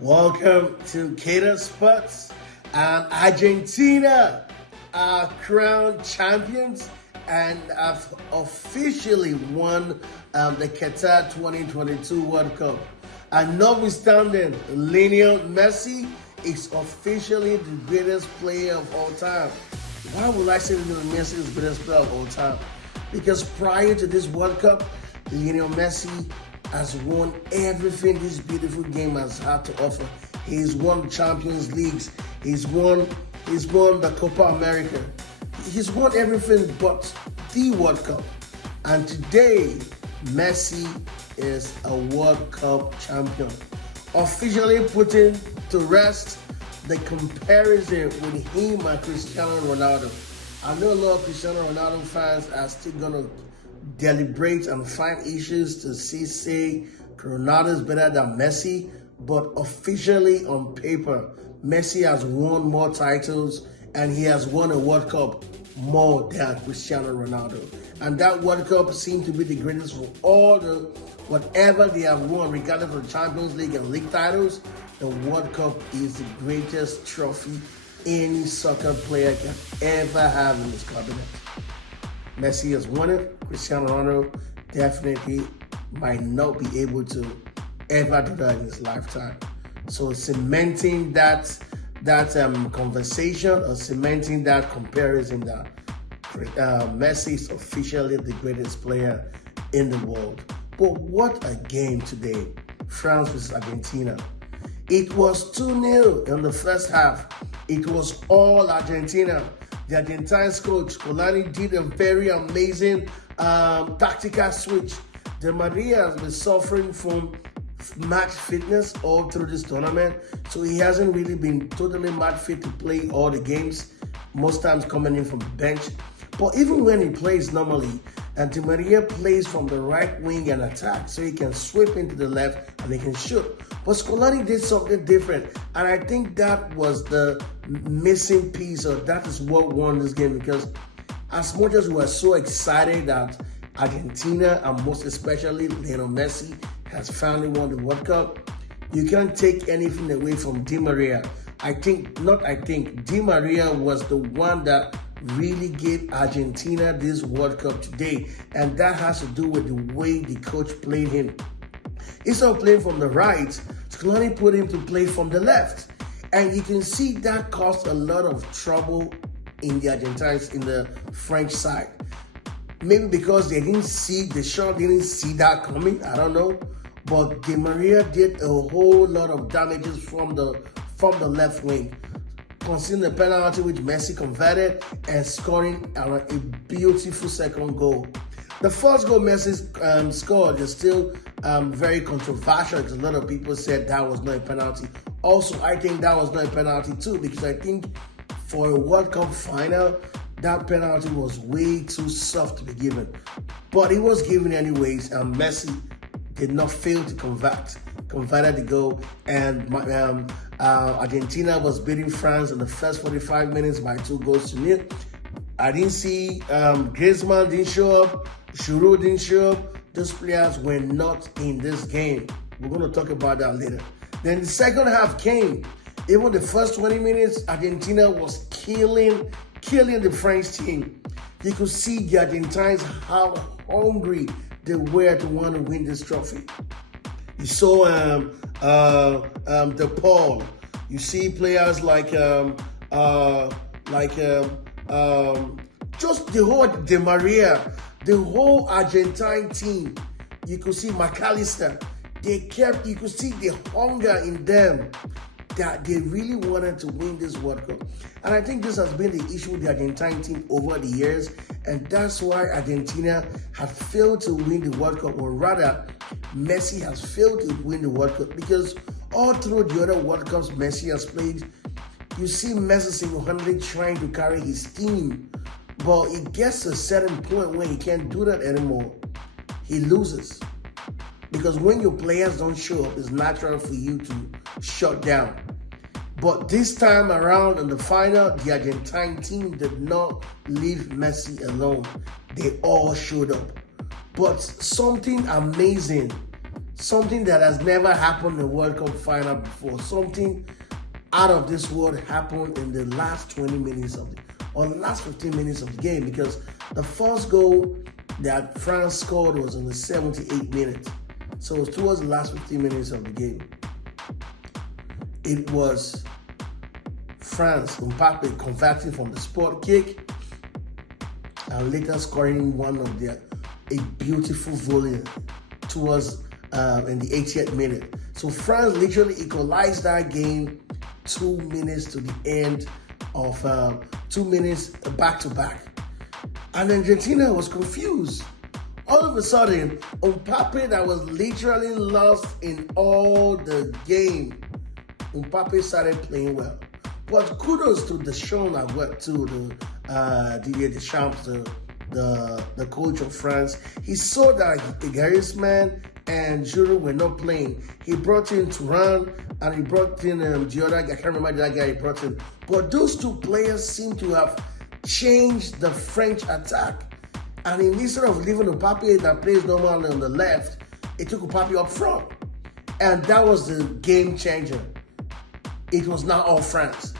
Welcome to Qatar Sports. Argentina are crowned champions and have officially won the Qatar 2022 World Cup. And notwithstanding, Lionel Messi is officially the greatest player of all time. Why would I say Lionel Messi is the greatest player of all time? Because prior to this World Cup, Lionel Messi has won everything this beautiful game has had to offer. He's won Champions Leagues. He's won the Copa America. He's won everything but the World Cup. And today, Messi is a World Cup champion, officially putting to rest the comparison with him and Cristiano Ronaldo. I know a lot of Cristiano Ronaldo fans are still gonna deliberate and find issues to say Ronaldo is better than Messi, but officially on paper, Messi has won more titles and he has won a World Cup more than Cristiano Ronaldo. And that World Cup seems to be the greatest for all whatever they have won, regardless of the Champions League and league titles. The World Cup is the greatest trophy any soccer player can ever have in his cabinet. Messi has won it. Cristiano Ronaldo definitely might not be able to ever do that in his lifetime. So cementing that conversation or cementing that comparison that Messi is officially the greatest player in the world. But what a game today. France vs Argentina. It was 2-0 in the first half. It was all Argentina. The Argentines coach, Scolari, did a very amazing tactical switch. Di Maria has been suffering from match fitness all through this tournament, so he hasn't really been totally match fit to play all the games, most times coming in from the bench. But even when he plays normally, and Di Maria plays from the right wing and attack, so he can sweep into the left and he can shoot. But Scolari did something different, and I think that was the missing piece, or that is what won this game, because as much as we were so excited that Argentina, and most especially Lionel Messi, has finally won the World Cup, you can't take anything away from Di Maria. Di Maria was the one that really gave Argentina this World Cup today, and that has to do with the way the coach played him. Instead of playing from the right, Scolari put him to play from the left. And you can see that caused a lot of trouble in the Argentines, in the French side. Maybe because they didn't see that coming, I don't know. But Di Maria did a whole lot of damages from the left wing, conceding the penalty which Messi converted and scoring a beautiful second goal. The first goal Messi scored is still very controversial, because a lot of people said that was not a penalty. Also, I think that was not a penalty too, because I think for a World Cup final, that penalty was way too soft to be given. But it was given anyways, and Messi did not fail to converted the goal, and Argentina was beating France in the first 45 minutes by 2-0. I didn't see Griezmann didn't show up, Giroud didn't show up. Those players were not in this game. We're going to talk about that later. Then the second half came. Even the first 20 minutes, Argentina was killing the French team. You could see the Argentines, how hungry they were to want to win this trophy. You saw De Paul. You see players like just the whole Di Maria, the whole Argentine team. You could see McAllister. You could see the hunger in them, that they really wanted to win this World Cup. And I think this has been the issue with the Argentine team over the years, and that's why Argentina had failed to win the World Cup, or rather, Messi has failed to win the World Cup, because all through the other World Cups Messi has played, you see Messi single-handedly trying to carry his team, but it gets to a certain point when he can't do that anymore. He loses. Because when your players don't show up, it's natural for you to shut down. But this time around in the final, the Argentine team did not leave Messi alone. They all showed up. But something amazing Something that has never happened in the World Cup final before. Something out of this world happened in the last 20 minutes or the last 15 minutes of the game, because the first goal that France scored was in the 78th minute. So it was towards the last 15 minutes of the game. It was France, Mbappe converting from the spot kick and later scoring a beautiful volley towards in the 80th minute. So France literally equalized that game 2 minutes to the end of 2 minutes back to back. And Argentina was confused. All of a sudden, Mbappe, that was literally lost in all the game, Mbappe started playing well. But kudos to Deschamps, Didier Deschamps, the coach of France. He saw that Griezmann and Giroud were not playing. He brought in Thuram and he brought in the other guy. I can't remember that guy he brought in. But those two players seem to have changed the French attack. And instead of leaving Mbappe that plays normally on the left, it took Mbappe up front. And that was the game changer. It was now all France.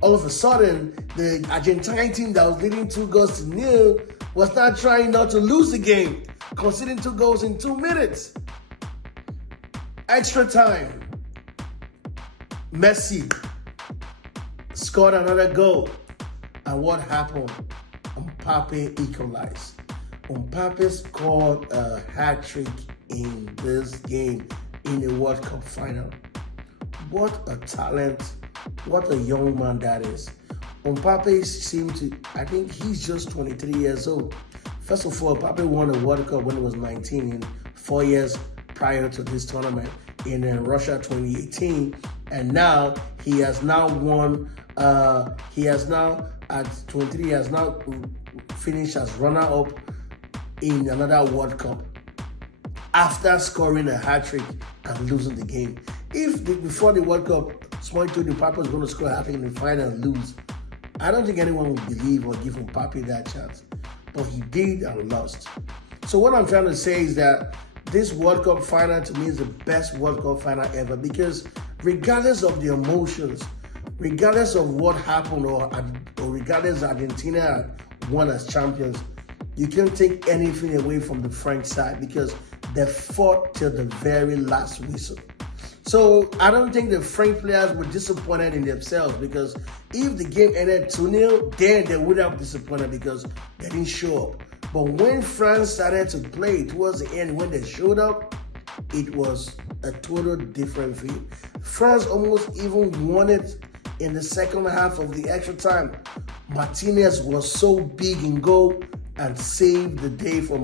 All of a sudden, the Argentine team that was leading 2-0 was now trying not to lose the game, conceding 2 goals in 2 minutes. Extra time. Messi scored another goal. And what happened? Mbappe equalized. Mbappe scored a hat-trick in this game in the World Cup final. What a talent. What a young man that is. Mbappe seemed to, I think he's just 23 years old. First of all, Mbappe won a World Cup when he was 19, in 4 years prior to this tournament in Russia 2018. And now he has now won, at 23, he has now finished as runner-up in another World Cup after scoring a hat-trick and losing the game. Before the World Cup, someone told Mbappe was going to score a hat-trick in the final and lose, I don't think anyone would believe or give Mbappe that chance. But he did and lost. So what I'm trying to say is that this World Cup final to me is the best World Cup final ever, because regardless of the emotions, regardless of what happened or regardless Argentina won as champions, you can't take anything away from the French side because they fought till the very last whistle. So I don't think the French players were disappointed in themselves, because if the game ended 2-0, then they would have disappointed because they didn't show up. But when France started to play towards the end, when they showed up, it was a total different feel. France almost even won it in the second half of the extra time. Martinez was so big in goal and saved the day for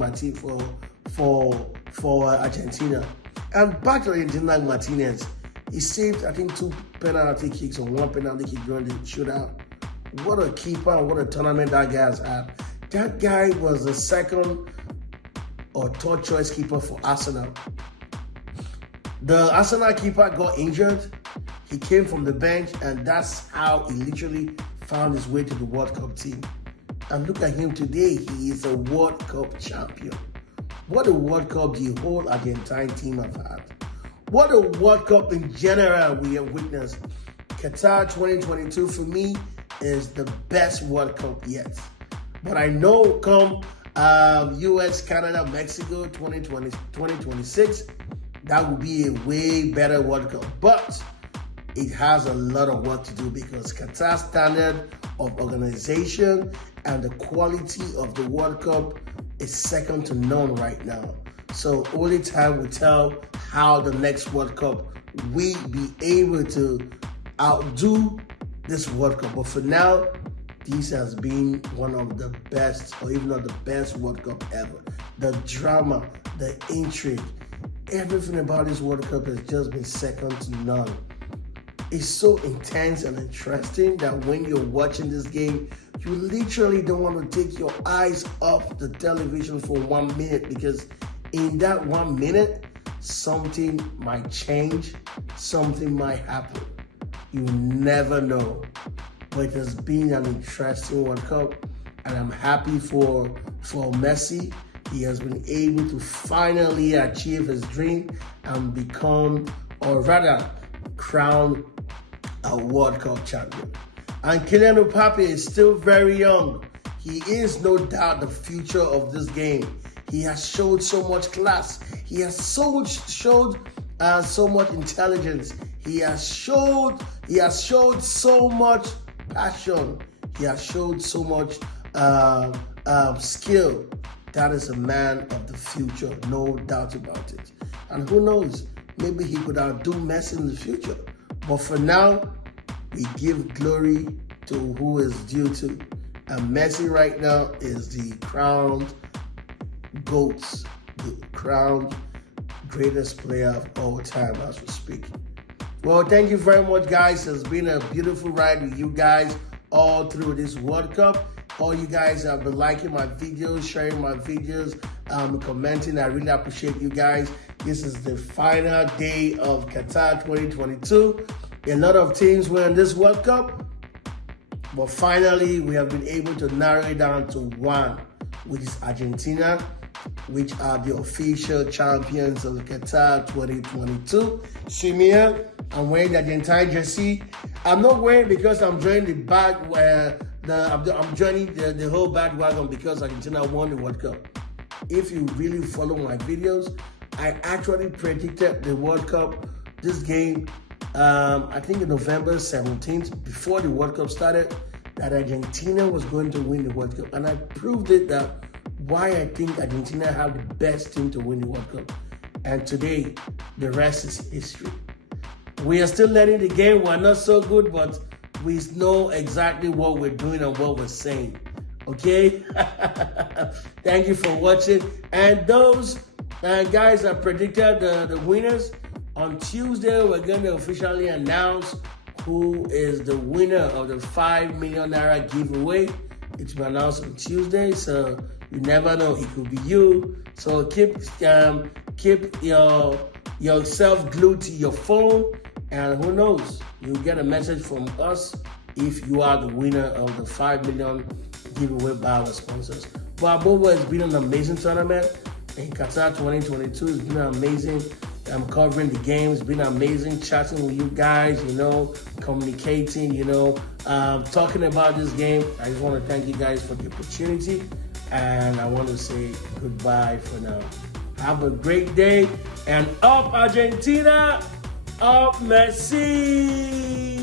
Argentina. And back to Argentina, Martinez, he saved, I think, 2 penalty kicks or 1 penalty kick during the shootout. What a keeper and what a tournament that guy has had. That guy was the second or third choice keeper for Arsenal. The Arsenal keeper got injured. He came from the bench, and that's how he literally found his way to the World Cup team. And look at him today. He is a World Cup champion. What a World Cup the whole Argentine team have had. What a World Cup in general we have witnessed. Qatar 2022 for me is the best World Cup yet. But I know come US, Canada, Mexico 2026, that will be a way better World Cup. But it has a lot of work to do, because Qatar's standard of organization and the quality of the World Cup is second to none right now. So only time will tell how the next World Cup we be able to outdo this World Cup. But for now, this has been one of the best, or even not the best World Cup ever. The drama, the intrigue, everything about this World Cup has just been second to none. It's so intense and interesting that when you're watching this game, you literally don't want to take your eyes off the television for 1 minute, because in that 1 minute, something might change, something might happen. You never know. But it has been an interesting World Cup, and I'm happy for Messi he has been able to finally achieve his dream and become, or rather, crown a World Cup champion. And Kylian Mbappe is still very young. He is no doubt the future of this game. He has showed so much class. He has showed so much intelligence. He has showed so much passion. He has showed so much skill. That is a man of the future, no doubt about it. And who knows, maybe he could outdo Messi in the future. But for now, we give glory to who is due to. And Messi right now is the crowned GOAT, the crowned greatest player of all time as we speak. Well, thank you very much, guys. It's been a beautiful ride with you guys all through this World Cup. All you guys have been liking my videos, sharing my videos, commenting. I really appreciate you guys. This is the final day of Qatar 2022. A lot of teams were in this World Cup, but finally we have been able to narrow it down to one, which is Argentina, which are the official champions of Qatar 2022. See me here, I'm wearing the Argentine jersey. I'm not wearing because I'm joining the bag where I'm joining the whole bandwagon because Argentina won the World Cup. If you really follow my videos, I actually predicted the World Cup, this game, I think in November 17th, before the World Cup started, that Argentina was going to win the World Cup. And I proved it that why I think Argentina have the best team to win the World Cup. And today, the rest is history. We are still learning the game. We're not so good, but we know exactly what we're doing and what we're saying. Okay? Thank you for watching. And those guys that predicted the winners, on Tuesday, we're going to officially announce who is the winner of the 5 million naira giveaway. It's been announced on Tuesday, so you never know, it could be you. So keep yourself glued to your phone, and who knows, you'll get a message from us if you are the winner of the 5 million giveaway by our sponsors. But above all, it's been an amazing tournament in Qatar 2022. It's been amazing. I'm covering the game. It's been amazing chatting with you guys, communicating, talking about this game. I just want to thank you guys for the opportunity, and I want to say goodbye for now. Have a great day, and up Argentina, up Messi!